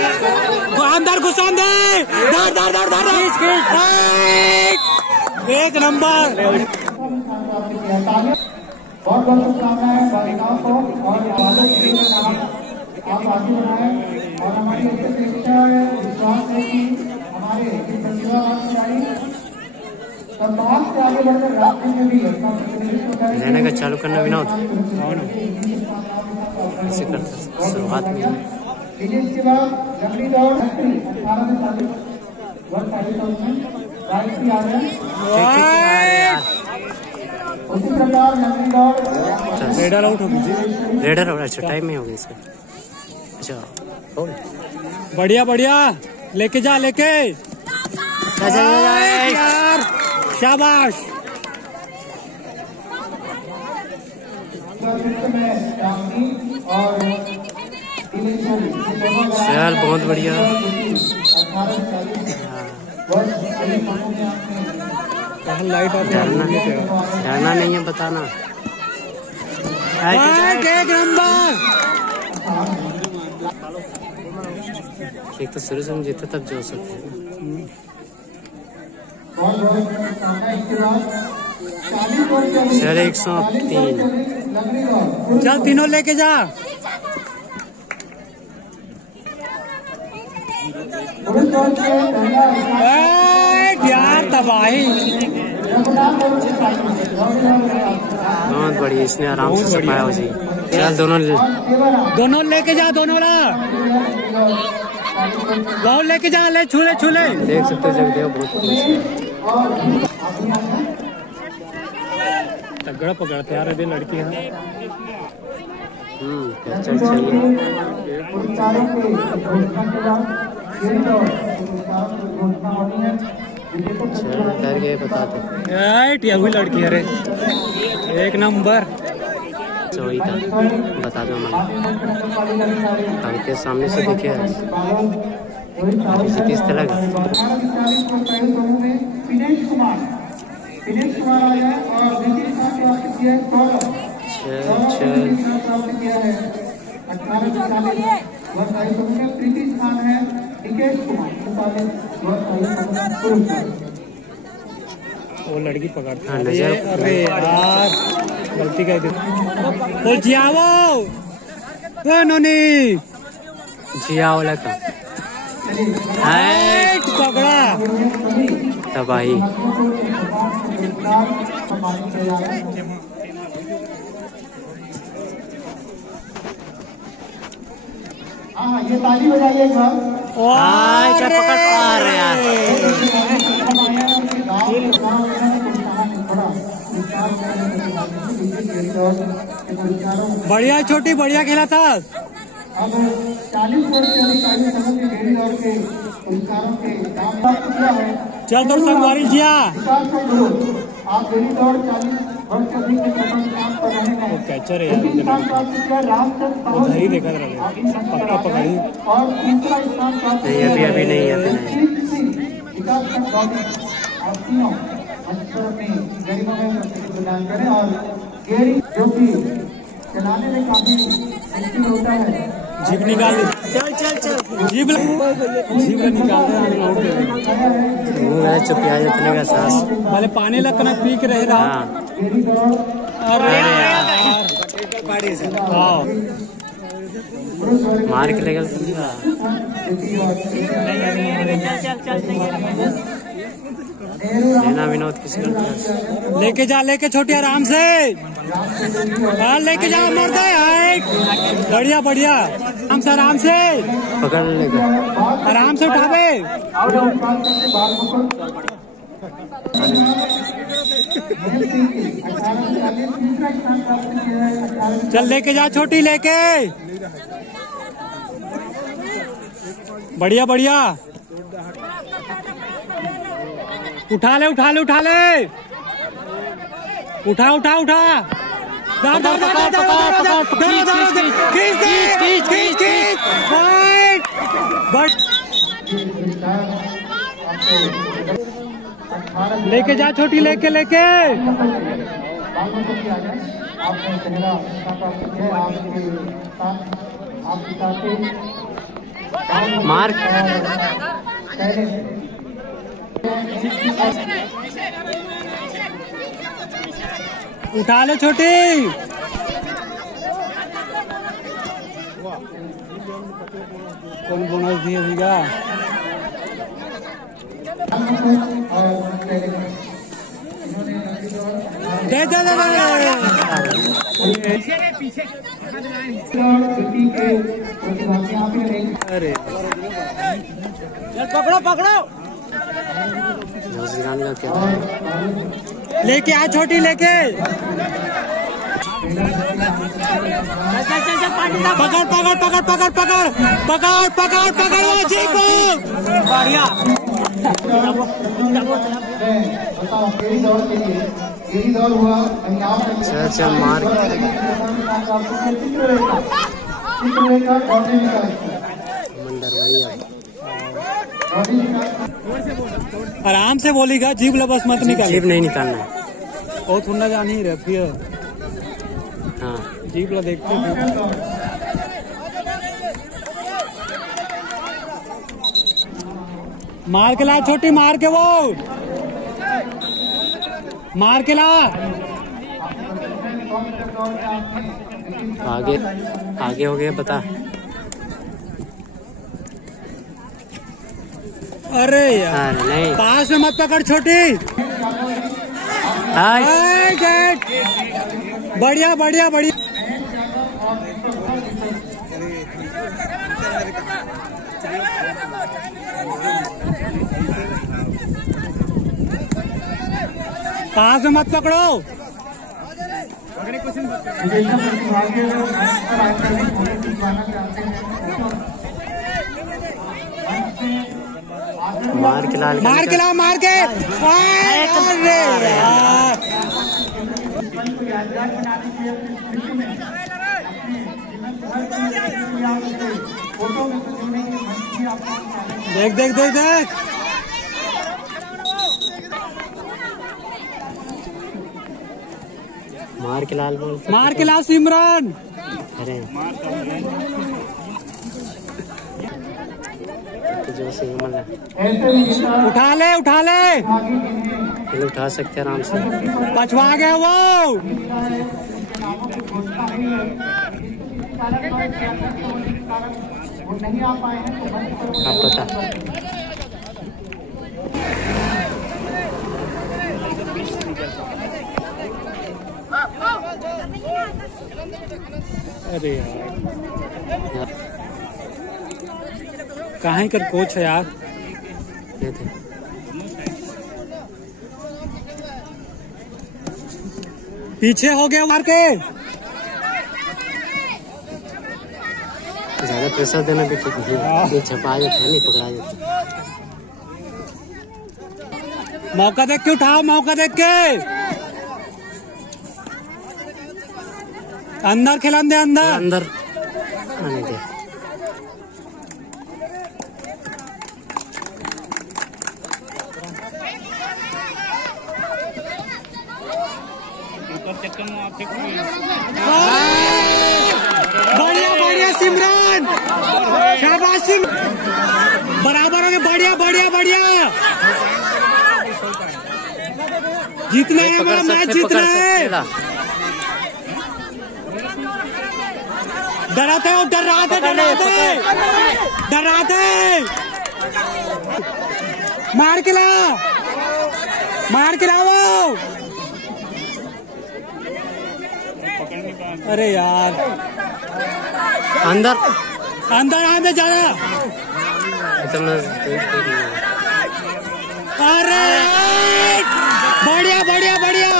अंदर घुसा दे, एक नंबर। बहुत बहुत शुभकामनाएं बालिकाओं को और आप आगे बढ़ाएं और हमारी अपेक्षा विश्वास है कि हमारे प्रतिभाशाली समाज से आगे बढ़कर रास्ते में भी अपना प्रतिनिधित्व करें। लेने का चालू करना विनोद ऐसे करता शुरुआत में। इसके बाद लकड़ी दौड़ 18 से 40 गायत्री आ रहे हैं। उसी प्रकार लकड़ी दौड़ रेडर आउट हो गई, रेडर आउट। अच्छा टाइम में हो गया इसका। अच्छा बढ़िया बढ़िया, लेके जा लेके यार, शाबाश। चल बहुत बढ़िया। लाइट डरना नहीं है, बताना। एक नंबर। एक तो शुरू से जीता तब जो सकते हैं। चल 103। चल तीनों लेके जा। यार तबाही। बहुत बढ़िया, इसने आराम से सफाया हो जी। चल दोनों लेके जा, दोनों लेके जा, ले छूले छूले। देख सकते हो जगदेव बहुत तगड़ा पकड़ते यार अभी लड़की है। चल चाहिए। डर गए बताते। हुई लड़की अरे एक नंबर। वही था, बता दो मैं आपके सामने से देखे जिस तरह का। वो लड़की पकड़ता है। अरे यार गलती कर दी। तो जियावो नोनी जियाओ लगा पकड़ा तबाही। हाँ ये ताली बजाइए एक बार। क्या पकड़ पा रहे यार। बढ़िया छोटी बढ़िया खेला था। अब 40 वर्ष से अधिक आयु समूह के डेढ़ी दौड़ के पुरस्कारों के नाम प्राप्त किया है। चल दौड़ संगवारी जिया। आप डेढ़ी दौड़ 40 वर्ष से अधिक के काम पर रहने का कैचर है यार। ही देखा पक्का पकड़ी और तीसरा स्थान प्राप्त नहीं अभी नहीं है। और तीनों अपनी गरीबों में प्रदान करें और गेड़ी जो कि चलाने में काफी मुश्किल होता है। जीप निकाल जीप निकाल चुपिया जितने का सांस वाले पानी लगना पी के रह रहा। अरे मार के लेगा। लेना विनोद किसी लेके जा, लेके छोटी आराम से लेके जा मर दे। बढ़िया बढ़िया आराम से पकड़ लेगा, आराम से उठावे। चल लेके जा छोटी लेके। बढ़िया बढ़िया उठा ले उठा ले उठा ले उठा उठा उठा। लेके जा छोटी लेके लेके। मार उठा ले छोटी। कौन बोनस दिए भैया? दे दे दे पीछे अरे पकड़ो पकड़ो। लेके आ छोटी लेके। पकड़ पकड़ पकड़ पकड़ पकड़ पकड़ पकड़ पकड़ वो जीपो। बढ़िया। दौड़ हुआ अच्छा मार आराम से बोलेगा, जीभ लबस मत निकाल। जीभ नहीं निकालना है। बहुत सुनना जानी ही रहती है। हाँ जीभ ला देखते थे। मार के ला छोटी, मार के वो मार के ला। आगे आगे हो गया बता। अरे यार नहीं पास में मत पकड़ छोटी। बढ़िया बढ़िया बढ़िया। पास में मत पकड़ो। मार के लाल मार के ला मार के। अरे यार देख देख देख देख। मार के लाल बोल। मार के ला सिमरन। अरे जो से उठा ले उठा ले। पहले उठा सकते आराम से। पछवा गया वो। अब बता। अरे यार कहाँ कर कोच है यार। ये थे पीछे हो गया मार के। ज्यादा प्रेशर देना भी ठीक नहीं। ये छपा जाता है, नहीं पकड़ा जाता। मौका देख के उठाओ, मौका देख के। अंदर खिला दे, अंदर अंदर आने दे। बढ़िया बढ़िया सिमरन, शाबाश बराबर हो गया। बढ़िया बढ़िया बढ़िया। जीतना है हमारा मैच, जीतना है। डराते हो, डर रहा था, डर रहा था, डर रहा था। मार के ला, मार के लाओ। अरे यार अंदर अंदर आने जाना। अरे बढ़िया बढ़िया बढ़िया।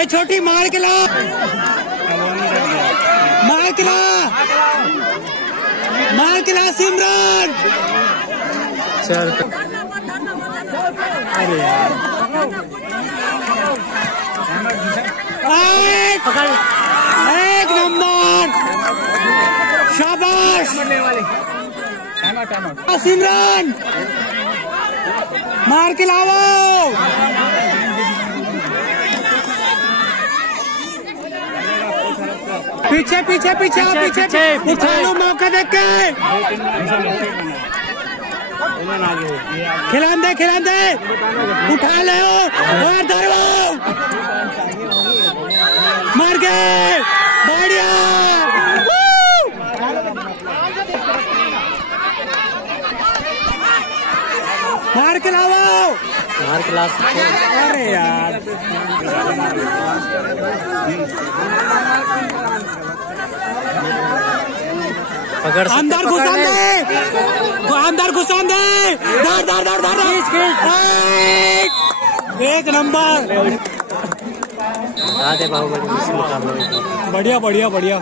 ए छोटी मार के ला, मार के ला, मार के ला सिमरन। चल अरे यार एक नंबर, शाबाश सिमरन। मार के लाओ। पीछे पीछे पीछे पीछे उठा लो मौका देख के। खिलान दे उठा ले और धरो मार गए बढ़िया मार के लाओ अरे यार पकड़ अंदर घुसा दे धर एक नंबर बाहुबली बढ़िया।